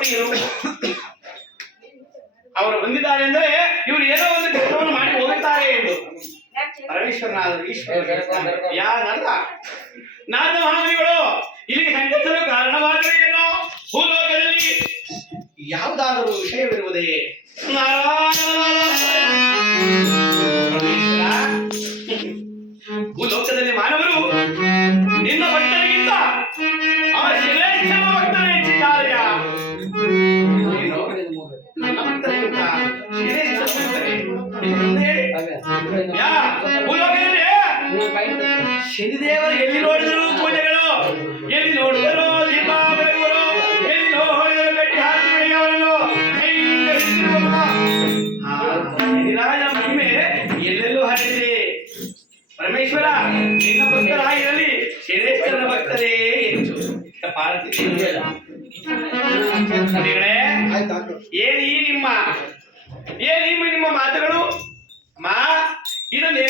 ಪ್ರಿಯರು. ಅವರು ಬಂದಿದ್ದಾರೆ ಅಂದರೆ ಇವರು ಏನೋ ಒಂದು ಕೆಲಸವನ್ನು ಮಾಡಿ ಹೋಗುತ್ತಾರೆ ಎಂದು. ಪರಮೇಶ್ವರನಾದರೂ ಈಶ್ವರ ಯಾರಲ್ಲ ನಾರದ ಮಹಾಮನಿಗಳು ಇಲ್ಲಿಗೆ ಸಂಚರಿಸಲು ಕಾರಣವಾದರೆ ಏನೋ ಭೂಲೋಕದಲ್ಲಿ ಯಾವುದಾದರೂ ವಿಷಯವಿರುವುದೇ? ಭೂಲೋಕದಲ್ಲಿ ಮಾನವರು ನಿನ್ನ ಭಕ್ತರಿಗಿಂತ ಅವರ ಶ್ರೇಷ್ಠ ಭಕ್ತರೇ ಹೆಚ್ಚಿದ್ದಾರೆ. ನನ್ನ ಭಕ್ತರಿಗಿಂತ ಶ್ರೇಷ್ಠ ಭಕ್ತರೇ ಭೂಲೋಕದಲ್ಲಿ ಶನಿದೇವರು ಎಲ್ಲಿ ನೋಡಿದರು ಪೂಜೆಗಳು, ಎಲ್ಲಿ ನೋಡಿದರು ದೀಪ ಬೆಳಗುವರು, ಎಲ್ಲಿ ನೋಡಿದರು ಗಟ್ಟಿ ಹಾಕಿ ಬೆಳೆಯವರನ್ನು ರಾಜ ಮಹಿಮೆ ಎಲ್ಲೆಲ್ಲೂ ಹರಿದಿದೆ. ಪರಮೇಶ್ವರ ನಿನ್ನ ಭಕ್ತರಾಗಿರಲಿ, ಶ್ರೇಷ್ಠನ ಭಕ್ತರೇ ಹೆಚ್ಚು. ಏನಿ ನಿಮ್ಮ ಮಾತುಗಳು?